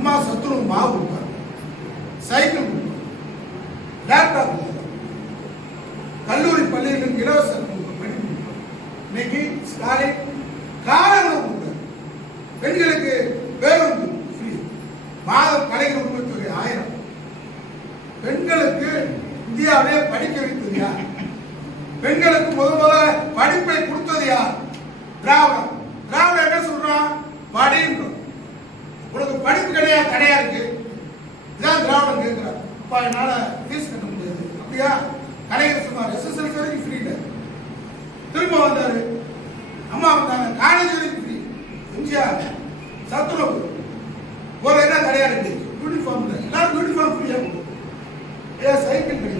அம்மா சத்துணவு மாவு கொடுப்பாங்க, சைக்கிள் கொடுப்பாங்க, லேப்டாப் கொடுப்பாங்க, கல்லூரி பள்ளிகளுக்கு இலவச படிப்பு. இன்னைக்கு ஸ்டாலின் காலை உணவு கொடுத்தாரு. பெண்களுக்கு பேருந்து ஃப்ரீ, மாதம் கலைஞர் உரிமைத்தொகை 1000. பெண்களுக்கு இந்தியாவே படிக்க வைத்தது யார்? பெண்களுக்கு முதல்ல படிப்பை கொடுத்தது யார்? திராவிடம். திராவிடம் என்ன சொல்றான்? படின்றோம். உனக்கு படிப்பு கிடையாது, தடையா இருக்கு, இதான் திராவிடம் கேட்கிறார். அப்பா என்னால ஃபீஸ் கட்ட முடியாது, அப்படியா? கலைஞர் சொன்னார் SSLC வரைக்கும் ஃப்ரீ. திரும்ப வந்தாரு, அம்மா வந்தாங்க, காலேஜ் வரைக்கும் ஃப்ரீ. எம்ஜிஆர் சத்துணவு ஒரு என்ன தடையா இருக்கு? யூனிஃபார்ம் எல்லாரும் யூனிஃபார்ம் ஃப்ரீயா கொடுக்கும். சைக்கிள் கிடையாது.